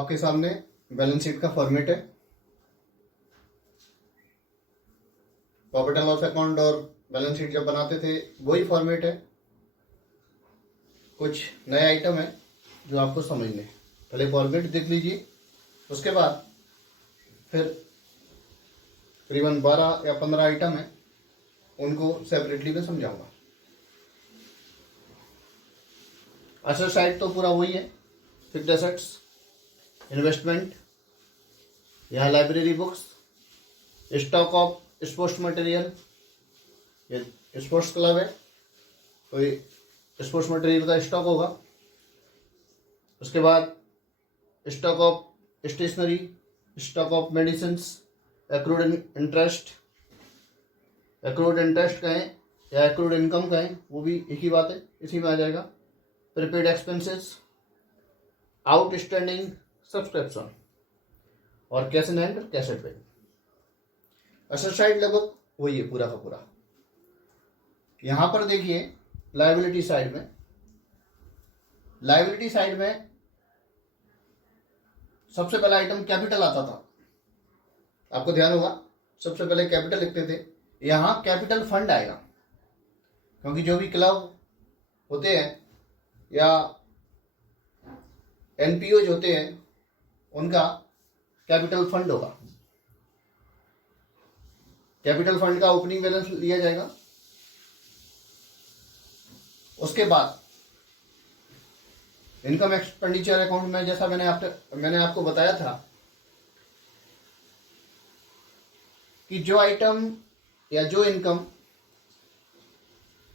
आपके सामने balance sheet का फॉर्मेट है। प्रॉफिट एंड लॉस अकाउंट और बैलेंस शीट जब बनाते थे वही फॉर्मेट है। कुछ नए आइटम है जो आपको समझने, पहले फॉर्मेट देख लीजिए, उसके बाद फिर करीबन 12 या 15 आइटम है, उनको सेपरेटली मैं समझाऊंगा। एसेट साइड तो पूरा वही है, फिक्स्ड एसेट्स, इन्वेस्टमेंट, यहाँ library books, stock of sports material, ये स्पोर्ट्स क्लब है तो ये स्पोर्ट्स मटेरियल का स्टॉक होगा। उसके बाद stock of stationery, stock of medicines, accrued interest, accrued interest कहें या एक्रूड इनकम कहें वो भी एक ही बात है, इसी में आ जाएगा। प्रीपेड एक्सपेंसेस, आउटस्टैंडिंग सब्सक्रिप्शन और कैश इन हैंड और cash at bank. Asset side लगभग वही है पूरा का पूरा। यहां पर देखिए लायबिलिटी साइड में, लायबिलिटी साइड में सबसे पहला आइटम कैपिटल आता था, आपको ध्यान होगा सबसे पहले कैपिटल लिखते थे, यहां कैपिटल फंड आएगा, क्योंकि जो भी क्लब होते हैं या एनपीओ होते हैं उनका कैपिटल फंड होगा। कैपिटल फंड का ओपनिंग बैलेंस लिया जाएगा। उसके बाद इनकम एक्सपेंडिचर अकाउंट में, जैसा मैंने आपको बताया था कि जो आइटम या जो इनकम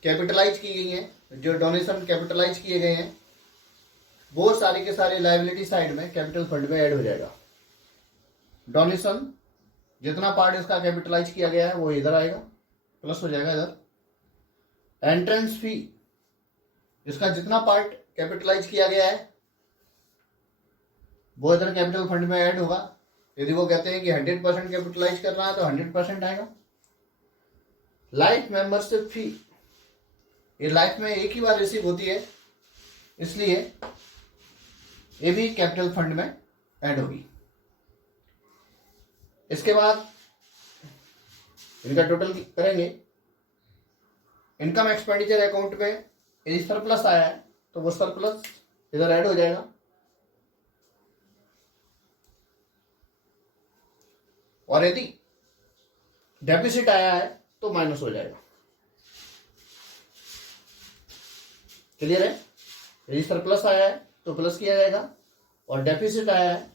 कैपिटलाइज की गई है, जो डोनेशन कैपिटलाइज किए गए हैं, वो सारे के सारे लायबिलिटी साइड में कैपिटल फंड में ऐड हो जाएगा। डोनेशन जितना पार्ट इसका कैपिटलाइज किया गया है वो इधर आएगा, प्लस हो जाएगा इधर। एंट्रेंस फी, इसका जितना पार्ट कैपिटलाइज किया गया है वो इधर कैपिटल फंड में ऐड होगा। यदि वो कहते हैं कि 100% कैपिटलाइज करना है तो 100% आएगा। लाइफ मेंबरशिप फी, ये लाइफ में एक ही बार रिसीव होती है, इसलिए ये भी कैपिटल फंड में ऐड होगी। इसके बाद इनका टोटल करेंगे। इनकम एक्सपेंडिचर अकाउंट में यदि सरप्लस आया है तो वो सरप्लस इधर ऐड हो जाएगा। और यदि डेफिसिट आया है तो माइनस हो जाएगा। क्लियर है? यदि सरप्लस आया है तो प्लस किया जाएगा और डेफिसिट आया है,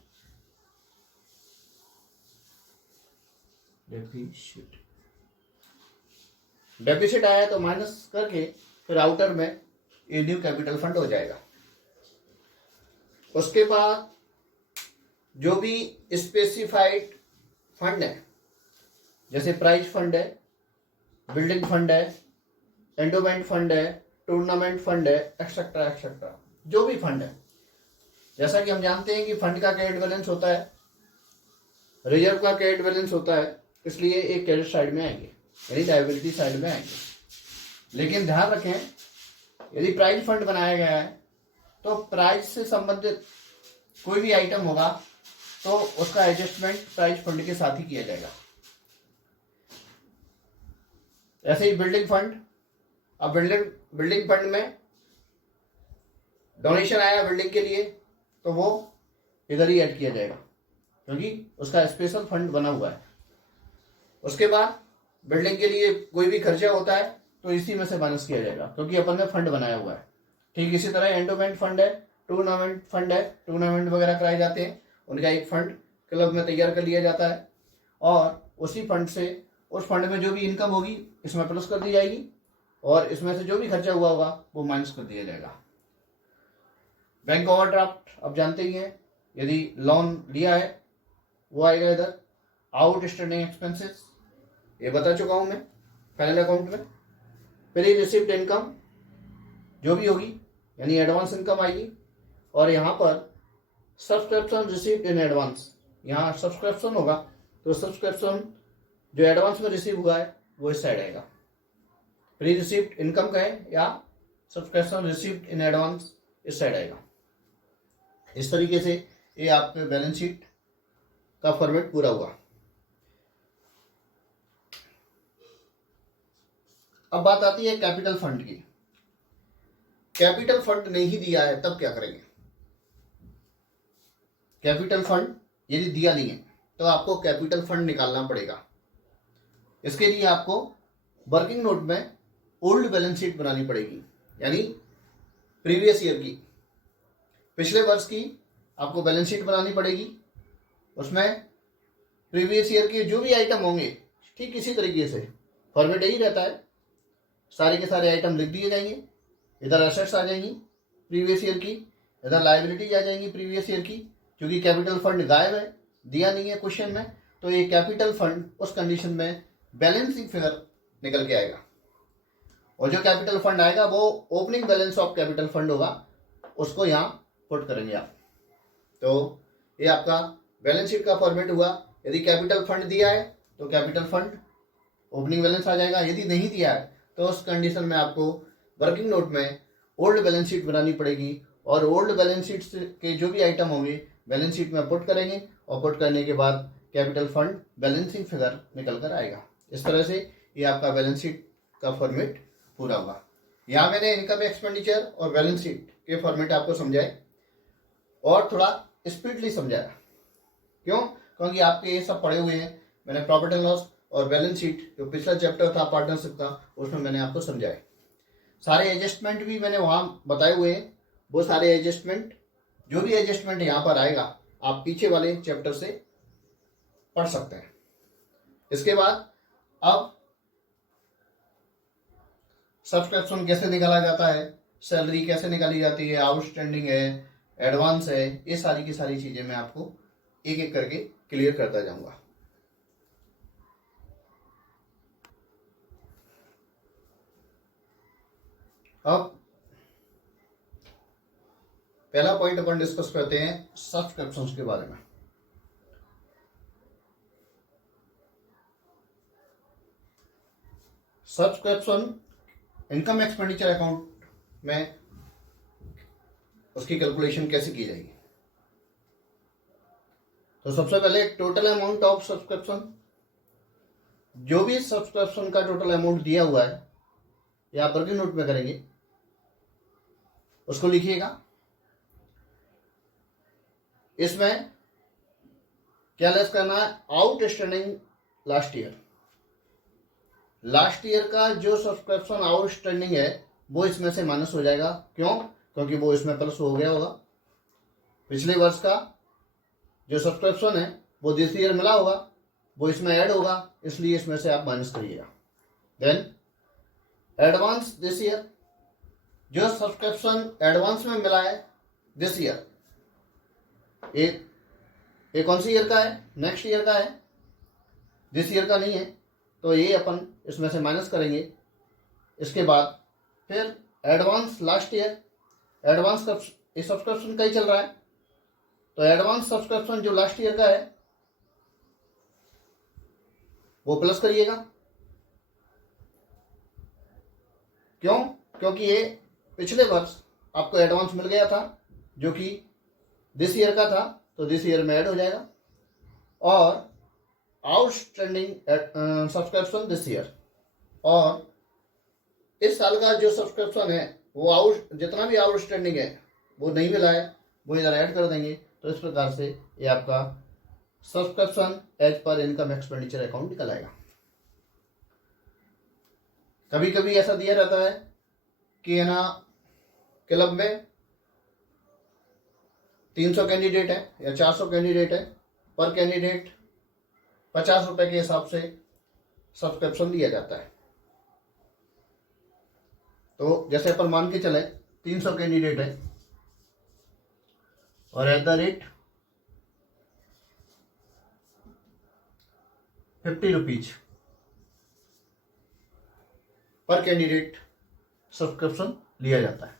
डेफिसिट आया है तो माइनस करके फिर आउटर में ये न्यू कैपिटल फंड हो जाएगा। उसके बाद जो भी स्पेसिफाइड फंड है, जैसे प्राइज फंड है, बिल्डिंग फंड है, एंडोमेंट फंड है, टूर्नामेंट फंड है, एक्सेट्रा एक्सेट्रा, जो भी फंड है, जैसा कि हम जानते हैं कि फंड का क्रेडिट बैलेंस होता है, रिजर्व का क्रेडिट बैलेंस होता है, इसलिए एक क्रेडिट साइड में आएंगे, यानी लायबिलिटी साइड में आएंगे। लेकिन ध्यान रखें, यदि प्राइज फंड बनाया गया है तो प्राइज से संबंधित कोई भी आइटम होगा तो उसका एडजस्टमेंट प्राइज फंड के साथ ही किया जाएगा। ऐसे ही बिल्डिंग फंड, अब बिल्डिंग फंड में डोनेशन आया बिल्डिंग के लिए तो वो इधर ही ऐड किया जाएगा, क्योंकि उसका स्पेशल फंड बना हुआ है। उसके बाद बिल्डिंग के लिए कोई भी खर्चा होता है तो इसी में से माइनस किया जाएगा, क्योंकि अपन ने फंड बनाया हुआ है। ठीक इसी तरह एंडोमेंट फंड है, टूर्नामेंट फंड है, टूर्नामेंट वगैरह कराए जाते हैं, उनका एक फंड क्लब में तैयार कर लिया जाता है और उसी फंड से, उस फंड में जो भी इनकम होगी इसमें प्लस कर दी जाएगी और इसमें से जो भी खर्चा हुआ होगा वो माइनस कर दिया जाएगा। बैंक ओवरड्राफ्ट अब जानते ही हैं, यदि लोन लिया है वो आएगा इधर। आउटस्टैंडिंग एक्सपेंसेस ये बता चुका हूं मैं फाइनल अकाउंट में। फिर ये रिसिप्ट इनकम जो भी होगी, यानी एडवांस इनकम आएगी। और यहाँ पर सब्सक्रिप्शन रिसिप्ट इन एडवांस, यहाँ सब्सक्रिप्शन होगा तो सब्सक्रिप्शन जो एडवांस में रिसीव हुआ है वो इस साइड आएगा। प्री रिसिप्ट इनकम कहें या सब्सक्रिप्शन रिसिप्ट इन एडवांस इस साइड आएगा। इस तरीके से ये आपके बैलेंस शीट का फॉर्मेट पूरा हुआ। अब बात आती है कैपिटल फंड की। कैपिटल फंड नहीं दिया है तब क्या करेंगे? कैपिटल फंड यदि दिया नहीं है तो आपको कैपिटल फंड निकालना पड़ेगा। इसके लिए आपको वर्किंग नोट में ओल्ड बैलेंस शीट बनानी पड़ेगी, यानी प्रीवियस ईयर की, पिछले वर्ष की आपको बैलेंस शीट बनानी पड़ेगी। उसमें प्रीवियस ईयर के जो भी आइटम होंगे ठीक इसी तरीके से फॉर्मेट यही रहता है, सारे के सारे आइटम लिख दिए जाएंगे। इधर एसेट्स आ जाएंगी प्रीवियस ईयर की, इधर लायबिलिटीज आ जाएंगी प्रीवियस ईयर की। क्योंकि कैपिटल फंड गायब है, दिया नहीं है क्वेश्चन में, तो ये कैपिटल फंड उस कंडीशन में बैलेंसिंग फिगर निकल के आएगा। और जो कैपिटल फंड आएगा वो opening balance of capital fund होगा, उसको यहाँ पुट करेंगे आप। तो ये आपका बैलेंस शीट का फॉर्मेट हुआ। यदि कैपिटल फंड दिया है तो कैपिटल फंड ओपनिंग बैलेंस आ जाएगा, यदि नहीं दिया है तो उस कंडीशन में आपको वर्किंग नोट में ओल्ड बैलेंस शीट बनानी पड़ेगी। और ओल्ड बैलेंस शीट के जो भी आइटम होंगे बैलेंस शीट में पुट करेंगे, और पुट करने के बाद कैपिटल फंड बैलेंसिंग फिगर निकल कर आएगा। इस तरह से ये आपका बैलेंस शीट का फॉर्मेट पूरा हुआ। यहाँ मैंने इनकम एक्सपेंडिचर और बैलेंस शीट के फॉर्मेट आपको समझाए और थोड़ा स्पीडली समझाया। क्यों? क्योंकि आपके ये सब पढ़े हुए हैं। मैंने प्रॉफिट एंड लॉस और बैलेंस शीट जो पिछला चैप्टर था पार्टनरशिप का, उसमें मैंने आपको समझाए। सारे एडजस्टमेंट भी मैंने वहाँ बताए हुए हैं। वो सारे एडजस्टमेंट, जो भी एडजस्टमेंट यहाँ पर आएगा, आप पीछे वाले चैप्टर से पढ़ सकते हैं। इसके बाद अब सब्सक्रिप्शन कैसे निकाला जाता है, सैलरी कैसे निकाली जाती है, आउटस्टैंडिंग है, एडवांस है, ये सारी की सारी चीजें मैं आपको एक एक करके क्लियर करता जाऊंगा। अब पहला पॉइंट अपन डिस्कस करते हैं सब्सक्रिप्शंस के बारे में। सब्सक्रिप्शन इनकम एक्सपेंडिचर अकाउंट में उसकी कैलकुलेशन कैसे की जाएगी? तो सबसे पहले टोटल अमाउंट ऑफ सब्सक्रिप्शन, जो भी सब्सक्रिप्शन का टोटल अमाउंट दिया हुआ है या आप वर्किंग नोट में करेंगे, उसको लिखिएगा। इसमें क्या लेस करना है? Outstanding last year. Last year का जो सब्सक्रिप्शन आउटस्टैंडिंग है वो इसमें से माइनस हो जाएगा। क्यों? क्योंकि वो इसमें प्लस हो गया होगा। पिछले वर्ष का जो सब्सक्रिप्शन है वो दिस ईयर मिला होगा, वो इसमें ऐड होगा, इसलिए इसमें से आप माइनस करिएगा। देन एडवांस दिस ईयर, जो सब्सक्रिप्शन एडवांस में मिला है दिस ईयर, एक कौन सी ईयर का है? नेक्स्ट ईयर का है, दिस ईयर का नहीं है, तो ये अपन इसमें से माइनस करेंगे। इसके बाद फिर advance last year, advance subscription का ही चल रहा है, तो एडवांस सब्सक्रिप्शन जो लास्ट ईयर का है वो प्लस करिएगा। क्यों? क्योंकि ये पिछले वर्ष आपको एडवांस मिल गया था जो कि दिस ईयर का था, तो दिस ईयर में ऐड हो जाएगा। और आउटस्टैंडिंग सब्सक्रिप्शन दिस ईयर, और इस साल का जो सब्सक्रिप्शन है वो जितना भी आउटस्टैंडिंग है वो नहीं मिला है, वो इधर ऐड कर देंगे। तो इस प्रकार से ये आपका subscription as per income expenditure account निकल आएगा। कभी कभी ऐसा दिया रहता है कि है ना, क्लब में 300 कैंडिडेट है या 400 कैंडिडेट है, पर कैंडिडेट 50 रुपए के हिसाब से सब्सक्रिप्शन दिया जाता है। तो जैसे अपन मान के चले 300 कैंडिडेट है और at the rate 50 rupees per candidate subscription लिया जाता है,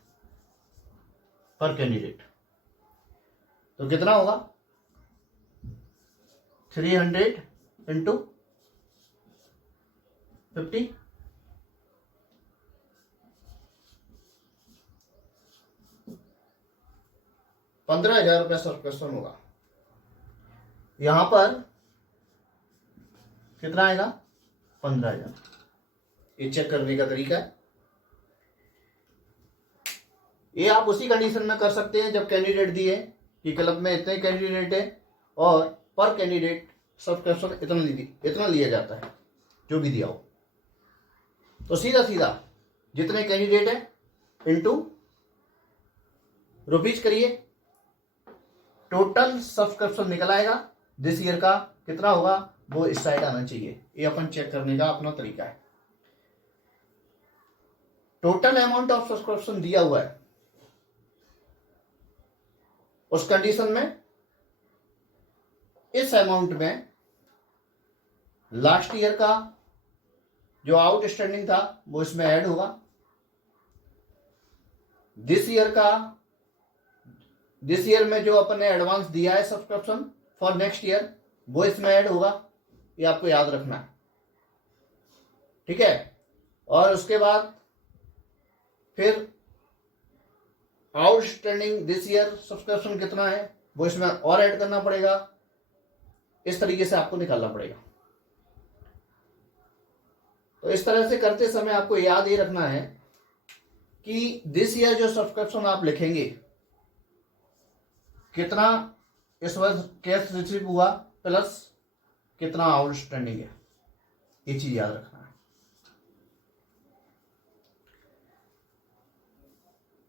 पर कैंडिडेट। तो कितना होगा? 300 इंटू 50, 15,000 रुपये सब्सक्रिप्शन होगा। यहां पर कितना आएगा? 15,000। ये चेक करने का तरीका है। ये आप उसी कंडीशन में कर सकते हैं जब कैंडिडेट दिए कि क्लब में इतने कैंडिडेट है और पर कैंडिडेट सब्सक्रिप्शन इतना लिया जाता है, जो भी दिया हो। तो सीधा सीधा जितने कैंडिडेट है इनटू रुपीज करिए, टोटल सब्सक्रिप्शन निकल आएगा। दिस ईयर का कितना होगा वो इस साइड आना चाहिए। ये अपन चेक करने का अपना तरीका है। टोटल अमाउंट ऑफ सब्सक्रिप्शन दिया हुआ है, उस कंडीशन में इस अमाउंट में लास्ट ईयर का जो आउटस्टैंडिंग था वो इसमें ऐड होगा। दिस ईयर में जो अपन ने एडवांस दिया है सब्सक्रिप्शन फॉर नेक्स्ट ईयर वो इसमें ऐड होगा। ये आपको याद रखना है, ठीक है। और उसके बाद फिर आउटस्टैंडिंग दिस ईयर सब्सक्रिप्शन कितना है वो इसमें और ऐड करना पड़ेगा। इस तरीके से आपको निकालना पड़ेगा। तो इस तरह से करते समय आपको याद ये रखना है कि दिस ईयर जो सब्सक्रिप्शन आप लिखेंगे कितना इस वर्ष कैश रिसीव हुआ प्लस कितना आउटस्टैंडिंग है, ये चीज याद रखना है।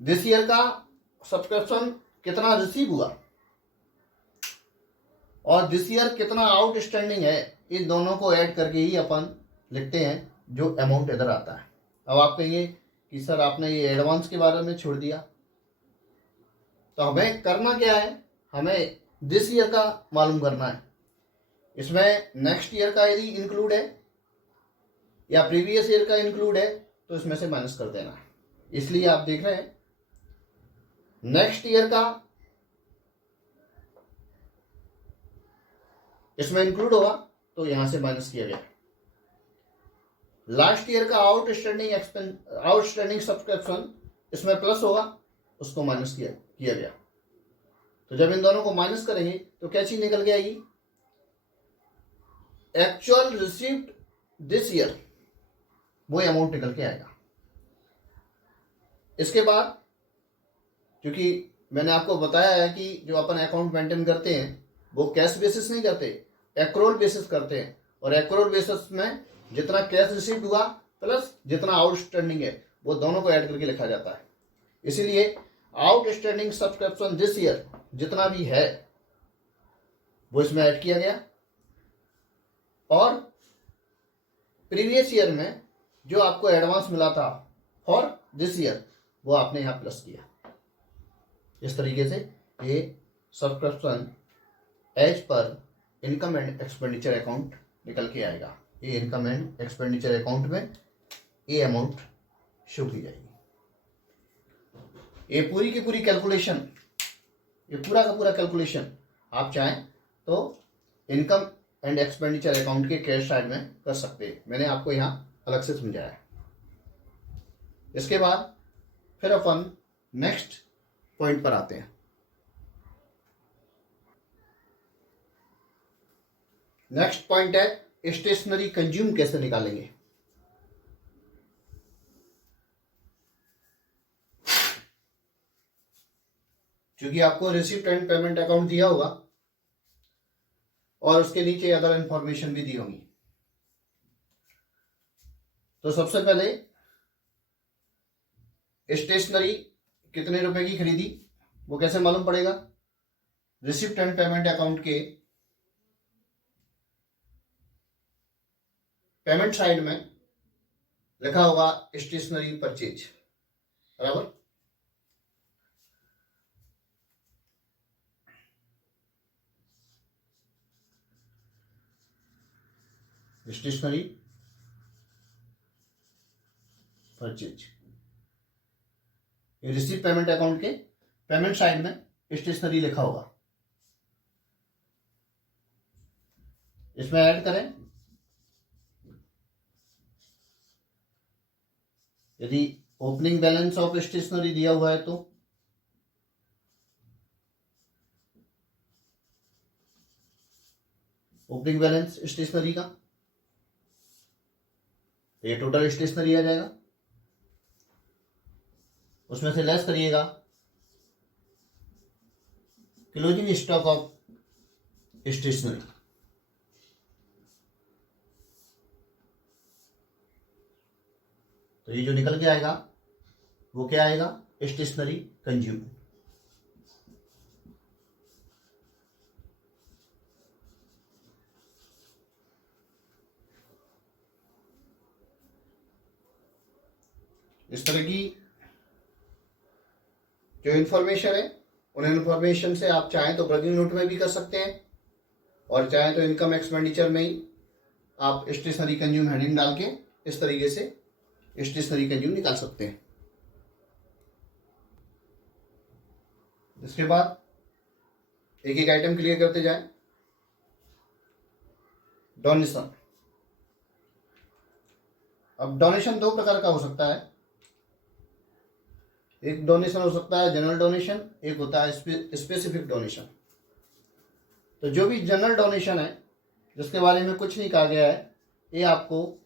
दिस ईयर का सब्सक्रिप्शन कितना रिसीव हुआ और दिस ईयर कितना आउटस्टैंडिंग है, इन दोनों को ऐड करके ही अपन लिखते हैं जो अमाउंट इधर आता है। अब आप कहिए कि सर आपने ये एडवांस के बारे में छोड़ दिया, तो हमें करना क्या है, हमें दिस ईयर का मालूम करना है। इसमें नेक्स्ट ईयर का यदि इंक्लूड है या प्रीवियस ईयर का इंक्लूड है तो इसमें से माइनस कर देना है। इसलिए आप देख रहे हैं नेक्स्ट ईयर का इसमें इंक्लूड होगा तो यहां से माइनस किया गया। लास्ट ईयर का आउटस्टैंडिंग सब्सक्रिप्शन इसमें प्लस होगा, उसको माइनस किया गया। तो जब इन दोनों को माइनस करेंगे तो क्या चीज निकल के आएगी? एक्चुअल रिसीव्ड दिस ईयर, वो अमाउंट निकल के आएगा। इसके बाद क्योंकि मैंने आपको बताया है कि जो अपन अकाउंट मेंटेन करते हैं वो कैश बेसिस नहीं करते, एक्रोल बेसिस करते हैं। और एक्रोल बेसिस में जितना कैश रिसीव हुआ प्लस जितना आउटस्टैंडिंग है वो दोनों को ऐड करके लिखा जाता है। इसीलिए आउटस्टैंडिंग सब्सक्रिप्शन दिस ईयर जितना भी है वो इसमें ऐड किया गया और प्रीवियस ईयर में जो आपको एडवांस मिला था फॉर दिस ईयर वो आपने यहां प्लस किया। इस तरीके से ये subscription as per income and expenditure account निकल के आएगा। ये इनकम एंड एक्सपेंडिचर अकाउंट में ये अमाउंट शो की जाएगी। ये पूरी की पूरी कैलकुलेशन, ये पूरा का पूरा कैलकुलेशन आप चाहें तो इनकम एंड एक्सपेंडिचर अकाउंट के कैश साइड में कर सकते हैं। मैंने आपको यहां अलग से समझाया है। इसके बाद फिर अपन नेक्स्ट पॉइंट पर आते हैं। नेक्स्ट पॉइंट है स्टेशनरी कंज्यूम कैसे निकालेंगे। क्योंकि आपको रिसिप्ट एंड पेमेंट अकाउंट दिया होगा और उसके नीचे अदर इंफॉर्मेशन भी दी होगी। तो सबसे पहले स्टेशनरी कितने रुपए की खरीदी वो कैसे मालूम पड़ेगा? रिसिप्ट एंड पेमेंट अकाउंट के पेमेंट साइड में लिखा होगा स्टेशनरी परचेज, बराबर। स्टेशनरी परचेज, ये रिसीव पेमेंट अकाउंट के पेमेंट साइड में स्टेशनरी लिखा होगा। इसमें ऐड करें यदि ओपनिंग बैलेंस ऑफ स्टेशनरी दिया हुआ है तो ओपनिंग बैलेंस स्टेशनरी का, तो ये टोटल स्टेशनरी आ जाएगा, उसमें से लेस करिएगा क्लोजिंग स्टॉक ऑफ स्टेशनरी, तो ये जो निकल के आएगा वो क्या आएगा, स्टेशनरी कंज्यूम। इस तरह की जो इंफॉर्मेशन है, उन इंफॉर्मेशन से आप चाहें तो वर्किंग नोट में भी कर सकते हैं, और चाहें तो इनकम एक्सपेंडिचर में ही आप स्टेशनरी कंज्यूम हेडिंग डाल के इस तरीके से स्टेशनरी कंज्यूम निकाल सकते हैं। इसके बाद एक एक आइटम क्लियर करते जाएं। डोनेशन। अब डोनेशन दो प्रकार का हो सकता है, एक डोनेशन हो सकता है जनरल डोनेशन, एक होता है स्पेसिफिक डोनेशन। तो जो भी जनरल डोनेशन है जिसके बारे में कुछ नहीं कहा गया है, ये आपको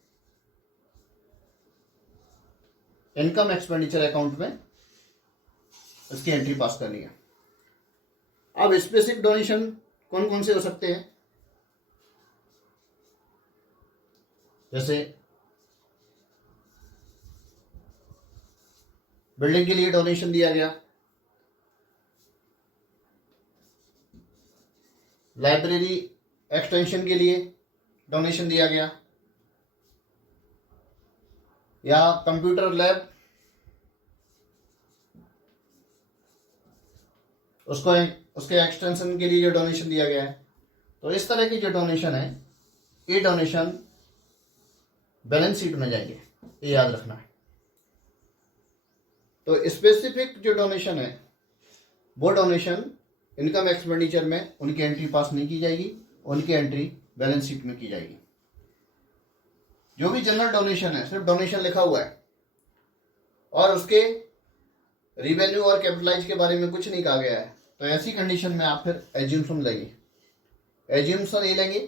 इनकम एक्सपेंडिचर अकाउंट में इसकी एंट्री पास करनी है। अब स्पेसिफिक डोनेशन कौन कौन से हो सकते हैं, जैसे बिल्डिंग के लिए डोनेशन दिया गया, लाइब्रेरी एक्सटेंशन के लिए डोनेशन दिया गया, या कंप्यूटर लैब उसके एक्सटेंशन के लिए जो डोनेशन दिया गया है। तो इस तरह की जो डोनेशन है, ये डोनेशन बैलेंस शीट में जाएंगे, ये याद रखना है। तो स्पेसिफिक जो डोनेशन है वो डोनेशन इनकम एक्सपेंडिचर में उनकी एंट्री पास नहीं की जाएगी, उनकी एंट्री बैलेंस शीट में की जाएगी। जो भी जनरल डोनेशन है सिर्फ डोनेशन लिखा हुआ है और उसके रिवेन्यू और कैपिटलाइज के बारे में कुछ नहीं कहा गया है, तो ऐसी कंडीशन में आप फिर एज्यूम्पशन लेंगे। एज्यूम्पशन ये लेंगे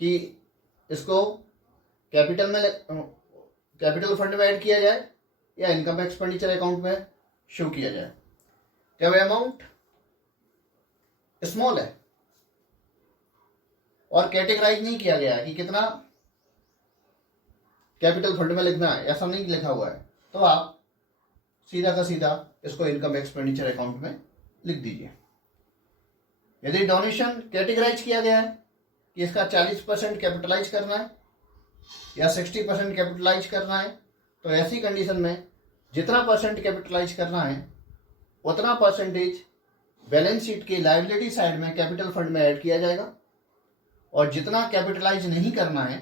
कि इसको कैपिटल फंड में ऐड किया जाए या इनकम एक्सपेंडिचर अकाउंट में शो किया जाए। जब अमाउंट स्मॉल है और कैटेगराइज नहीं किया गया है कि कितना कैपिटल फंड में लिखना है, ऐसा नहीं लिखा हुआ है, तो आप सीधा का सीधा इसको इनकम एक्सपेंडिचर अकाउंट में लिख दीजिए। यदि डोनेशन कैटेगराइज किया गया है कि इसका 40% कैपिटलाइज करना है या 60% कैपिटलाइज करना है, तो ऐसी कंडीशन में जितना परसेंट कैपिटलाइज करना है उतना परसेंटेज बैलेंस शीट के लायबिलिटी साइड में कैपिटल फंड में ऐड किया जाएगा, और जितना कैपिटलाइज नहीं करना है,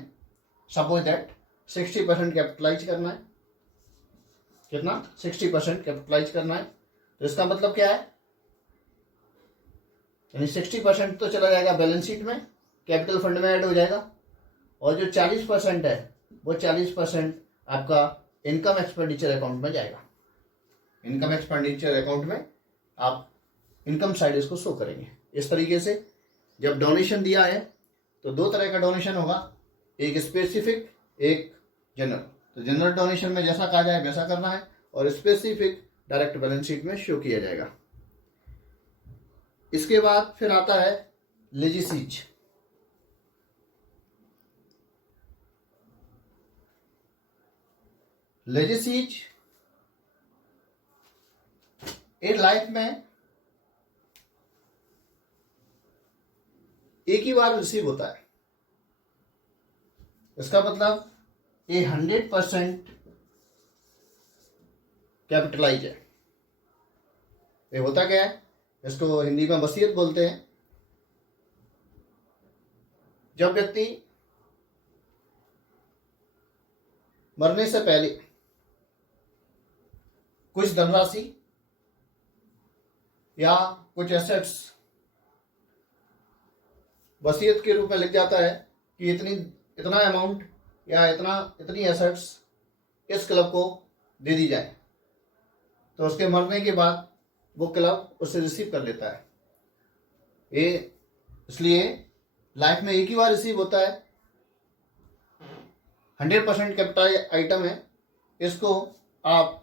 सपोज दैट 60% कैपिटलाइज करना है, कितना 60% कैपिटलाइज करना है, तो इसका मतलब क्या है, यानी 60% तो चला जाएगा बैलेंस शीट में, कैपिटल फंड में ऐड हो जाएगा, और जो 40% है वो 40% आपका इनकम एक्सपेंडिचर अकाउंट में जाएगा। इनकम एक्सपेंडिचर अकाउंट में आप इनकम साइड इसको शो करेंगे। इस तरीके से जब डोनेशन दिया है तो दो तरह का डोनेशन होगा, एक स्पेसिफिक एक जनरल। तो जनरल डोनेशन में जैसा कहा जाए वैसा करना है, और स्पेसिफिक डायरेक्ट बैलेंस शीट में शो किया जाएगा। इसके बाद फिर आता है लेजिसीज। लेजिसीज एक लाइफ में एक ही बार रिसीव होता है। इसका मतलब ये 100% कैपिटलाइज है। ये होता क्या है, इसको हिंदी में वसीयत बोलते हैं। जब व्यक्ति मरने से पहले कुछ धनराशि या कुछ एसेट्स वसीयत के रूप में लिख जाता है कि इतना अमाउंट या इतनी एसेट्स इस क्लब को दे दी जाए, तो उसके मरने के बाद वो क्लब उसे रिसीव कर लेता है। ये इसलिए लाइफ में एक ही बार रिसीव होता है, 100% कैपिटल आइटम है। इसको आप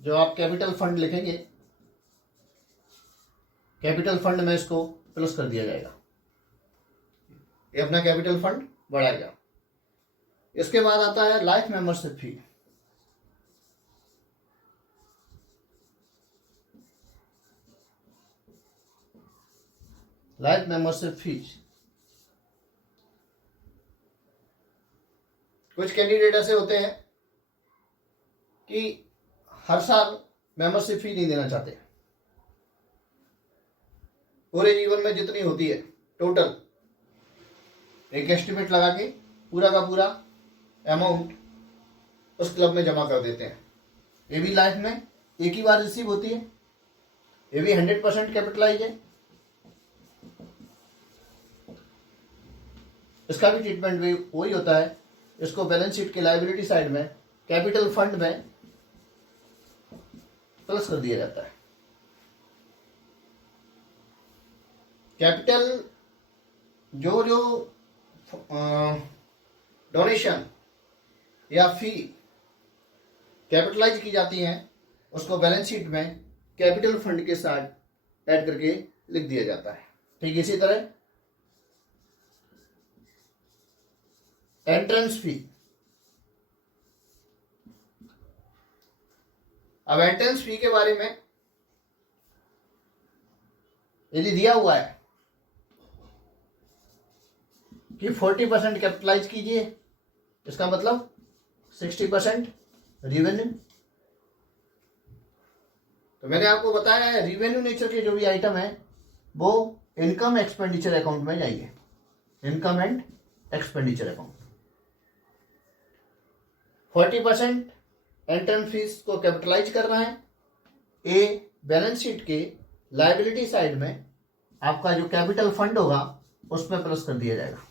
जो आप कैपिटल फंड लिखेंगे, कैपिटल फंड में इसको प्लस कर दिया जाएगा, ये अपना कैपिटल फंड बढ़ाएगा। इसके बाद आता है life membership fee. Life membership fees, कुछ कैंडिडेट ऐसे होते हैं कि हर साल मेंबरशिप फी नहीं देना चाहते, पूरे जीवन में जितनी होती है टोटल एक एस्टिमेट लगा के पूरा का पूरा अमाउंट उस क्लब में जमा कर देते हैं। ये भी लाइफ में एक ही बार रिसीव होती है, ये भी 100% कैपिटलाइज है। इसका भी ट्रीटमेंट भी वही होता है, इसको बैलेंस शीट के लायबिलिटी साइड में कैपिटल फंड में प्लस कर दिया जाता है। कैपिटल जो डोनेशन या फी कैपिटलाइज की जाती हैं उसको बैलेंस शीट में कैपिटल फंड के साथ ऐड करके लिख दिया जाता है। ठीक इसी तरह एंट्रेंस फी। अब एंट्रेंस फी के बारे में यदि दिया हुआ है कि 40% कैपिटलाइज कीजिए, इसका मतलब 60% रिवेन्यू। तो मैंने आपको बताया है रिवेन्यू नेचर के जो भी आइटम है वो इनकम एक्सपेंडिचर अकाउंट में जाएंगे, income and expenditure account. 40% entrance fees को कैपिटलाइज करना है, ए बैलेंस शीट के लायबिलिटी साइड में आपका जो कैपिटल फंड होगा उसमें प्लस कर दिया जाएगा।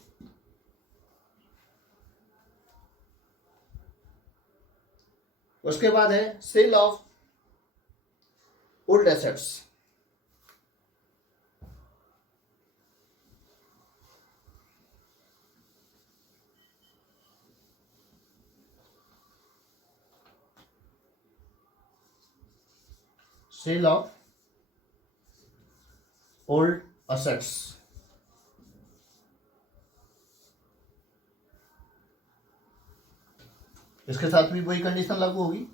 उसके बाद है sale of old assets. Sale of old assets, इसके साथ भी वही कंडीशन लागू होगी।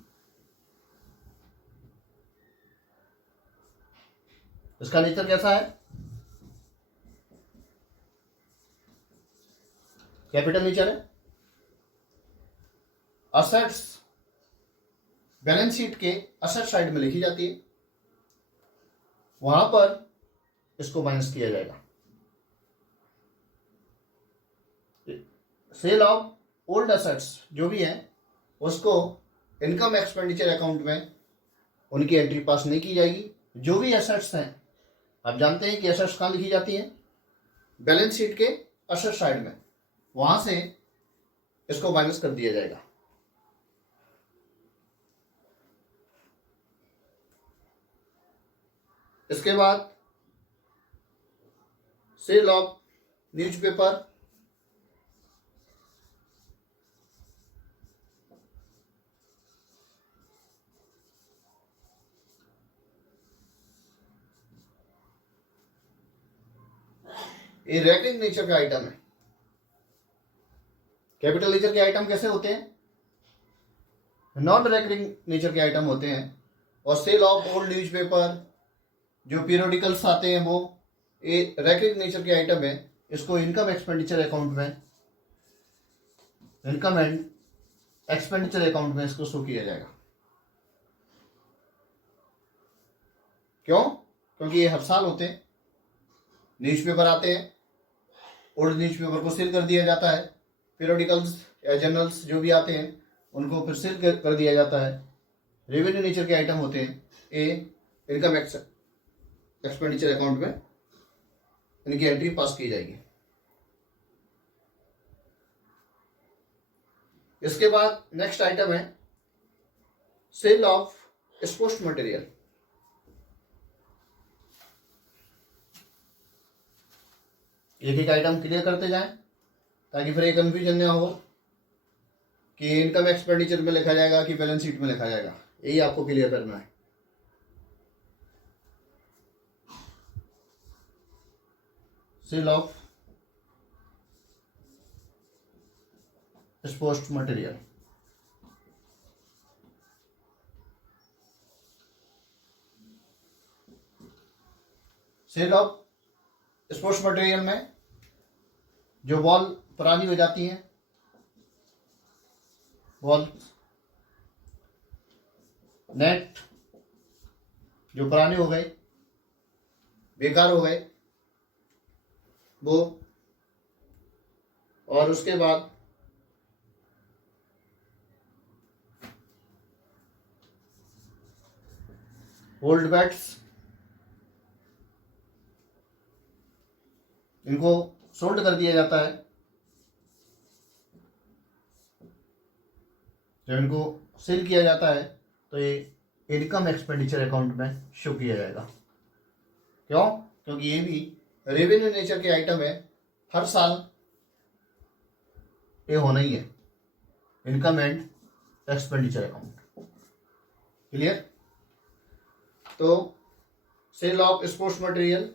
इसका नेचर कैसा है, कैपिटल नेचर है। असेट्स बैलेंस शीट के असेट साइड में लिखी जाती है, वहां पर इसको माइनस किया जाएगा। सेल ऑफ ओल्ड असेट्स जो भी है उसको इनकम एक्सपेंडिचर अकाउंट में उनकी एंट्री पास नहीं की जाएगी। जो भी एसेट्स हैं, आप जानते हैं कि एसेट्स कहाँ लिखी जाती हैं, बैलेंस शीट के असेट साइड में, वहां से इसको माइनस कर दिया जाएगा। इसके बाद सेल ऑफ न्यूज़पेपर, ये रेकरिंग नेचर का आइटम है। कैपिटल नेचर के आइटम कैसे होते हैं, नॉन रेकरिंग नेचर के आइटम होते हैं। और सेल ऑफ ओल्ड न्यूज़पेपर जो पीरियोडिकल्स आते हैं वो ये रेकरिंग नेचर के आइटम है। इसको इनकम एक्सपेंडिचर अकाउंट में, इनकम एंड एक्सपेंडिचर अकाउंट में इसको शो किया जाएगा। क्यों? क्योंकि ये हर साल होते हैं, न्यूज़पेपर आते हैं, ओल्ड न्यूज़पेपर को सेल कर दिया जाता है, पीरियोडिकल्स या जर्नल्स जो भी आते हैं उनको फिर सेल कर दिया जाता है। रेवेन्यू नेचर के आइटम होते हैं, ये इनकम एक्सपेंडिचर अकाउंट में इनकी एंट्री पास की जाएगी। इसके बाद नेक्स्ट आइटम है सेल ऑफ एक्सपोज्ड मटेरियल। एक एक आइटम क्लियर करते जाएं ताकि फिर ये कंफ्यूजन ना हो कि इनकम एक्सपेंडिचर में लिखा जाएगा कि बैलेंस शीट में लिखा जाएगा। यही आपको क्लियर करना है। Sale of exposed material. Sale of exposed material में जो वॉल पुरानी हो जाती है, वॉल नेट जो पुराने हो गए, बेकार हो गए वो, और उसके बाद ओल्ड बैट्स, इनको सोल्ड कर दिया जाता है। जब इनको सेल किया जाता है तो ये इनकम एक्सपेंडिचर अकाउंट में शो किया जाएगा। क्यों? क्योंकि ये भी रेवेन्यू नेचर के आइटम है, हर साल ये होना ही है, income and expenditure account. Clear? तो सेल ऑफ एक्सपोज्ड मटेरियल,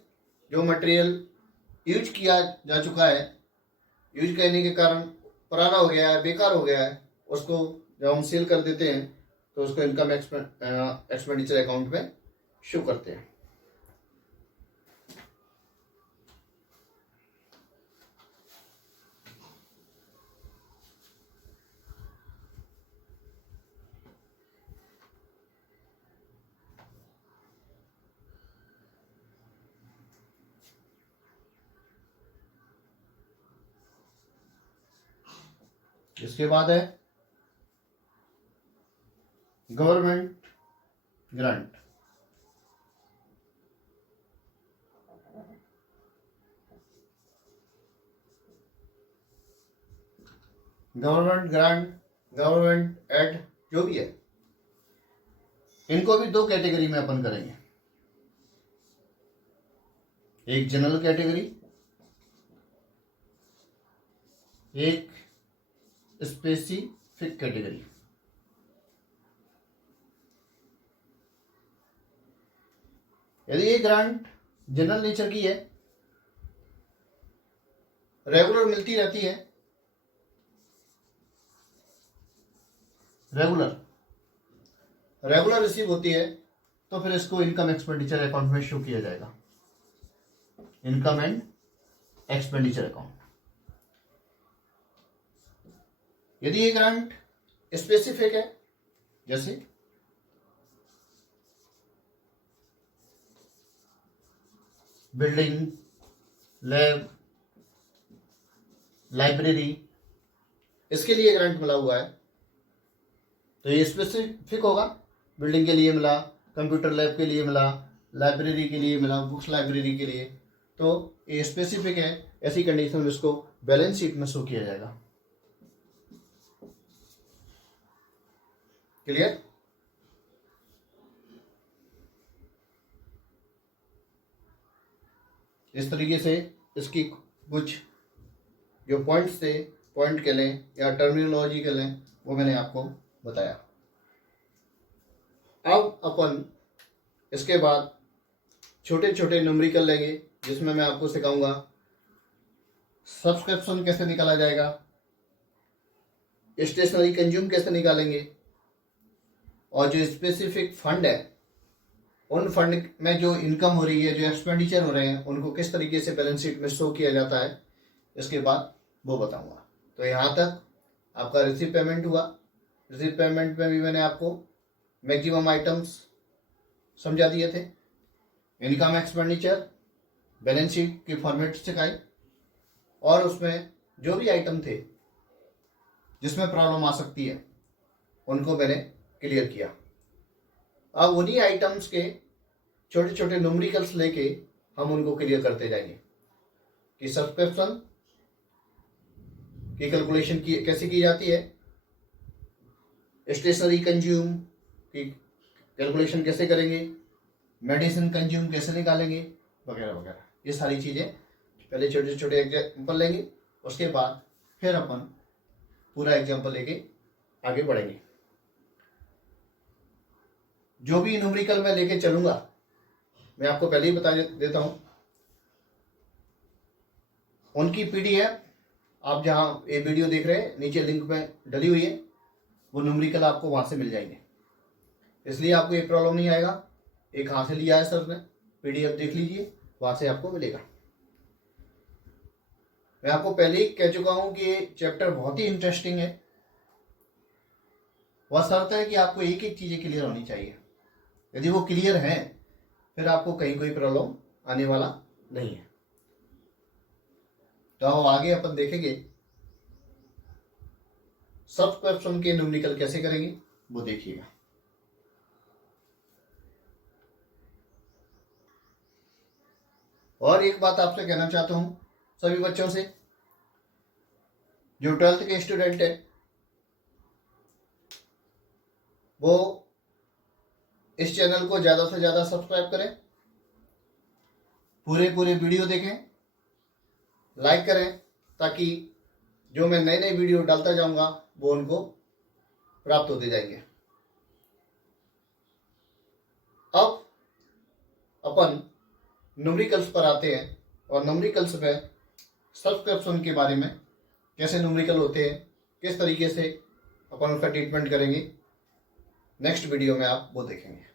जो मटेरियल यूज किया जा चुका है, यूज करने के कारण पुराना हो गया है, बेकार हो गया है, उसको जब हम सेल कर देते हैं तो उसको इनकम एक्सपेंडिचर अकाउंट में शो करते हैं। इसके बाद है government grant. Government grant, government aid, जो भी है, इनको भी दो कैटेगरी में अपन करेंगे। एक जनरल कैटेगरी, एक स्पेसिफिक कैटेगरी। यदि ये ग्रांट जनरल नेचर की है, रेगुलर मिलती रहती है, रेगुलर रिसीव होती है, तो फिर इसको इनकम एक्सपेंडिचर अकाउंट में शो किया जाएगा, इनकम एंड एक्सपेंडिचर अकाउंट। यदि ये ग्रांट स्पेसिफिक है, जैसे बिल्डिंग, लैब, लाइब्रेरी, इसके लिए ग्रांट मिला हुआ है, तो ये स्पेसिफिक होगा। बिल्डिंग के लिए मिला, कंप्यूटर लैब के लिए मिला, लाइब्रेरी के लिए मिला, बुक्स लाइब्रेरी के लिए, तो ये स्पेसिफिक है। ऐसी कंडीशन में इसको बैलेंस शीट में शो किया जाएगा। क्लियर? इस तरीके से इसकी कुछ जो पॉइंट्स थे, पॉइंट कह लें या टर्मिनोलॉजी कह लें, वो मैंने आपको बताया। अब अपन इसके बाद छोटे छोटे न्यूमेरिकल लेंगे, जिसमें मैं आपको सिखाऊंगा सब्सक्रिप्शन कैसे निकाला जाएगा, स्टेशनरी कंज्यूम कैसे निकालेंगे, और जो स्पेसिफिक फंड है, उन फंड में जो इनकम हो रही है, जो एक्सपेंडिचर हो रहे हैं, उनको किस तरीके से बैलेंस शीट में शो किया जाता है, इसके बाद वो बताऊंगा। तो यहाँ तक आपका रिसीव पेमेंट हुआ। रिसीव पेमेंट में भी मैंने आपको मैक्सिमम आइटम्स समझा दिए थे, इनकम एक्सपेंडिचर, बैलेंस शीट की फॉर्मेट सिखाई, और उसमें जो भी आइटम थे जिसमें प्रॉब्लम आ सकती है उनको मैंने क्लियर किया। अब उन्हीं आइटम्स के छोटे छोटे न्यूमेरिकल्स लेके हम उनको क्लियर करते जाएंगे कि सब्सक्रिप्शन की कैलकुलेशन कैसे की जाती है, स्टेशनरी कंज्यूम की कैलकुलेशन कैसे करेंगे, मेडिसिन कंज्यूम कैसे निकालेंगे, वगैरह वगैरह। ये सारी चीज़ें पहले छोटे छोटे एग्जाम्पल लेंगे, उसके बाद फिर अपन पूरा एग्जाम्पल लेके आगे बढ़ेंगे। जो भी न्यूमेरिकल मैं लेके चलूंगा मैं आपको पहले ही बता देता हूं, उनकी पीडीएफ आप जहां ये वीडियो देख रहे हैं नीचे लिंक में डली हुई है, वो न्यूमेरिकल आपको वहां से मिल जाएंगे। इसलिए आपको ये प्रॉब्लम नहीं आएगा ये कहाँ से लिया है सर ने, पीडीएफ देख लीजिए, वहां से आपको मिलेगा। मैं आपको पहले ही कह चुका हूं कि ये चैप्टर बहुत ही इंटरेस्टिंग है। वह शर्त है कि आपको एक एक चीजें क्लियर होनी चाहिए। यदि वो क्लियर है फिर आपको कहीं कोई प्रॉब्लम आने वाला नहीं है। तो अब आगे अपन देखेंगे सब्सक्रिप्शन के न्यूमेरिकल कैसे करेंगे, वो देखिएगा। और एक बात आपसे कहना चाहता हूं सभी बच्चों से, जो 12th के स्टूडेंट है वो इस चैनल को ज़्यादा से ज़्यादा सब्सक्राइब करें, पूरे वीडियो देखें, लाइक करें, ताकि जो मैं नए नए वीडियो डालता जाऊंगा वो उनको प्राप्त होते जाएंगे। अब अपन न्यूमेरिकल्स पर आते हैं और न्यूमेरिकल्स में सब्सक्रिप्शन के बारे में, कैसे न्यूमेरिकल होते हैं, किस तरीके से अपन उनका ट्रीटमेंट करेंगे, नेक्स्ट वीडियो में आप वो देखेंगे।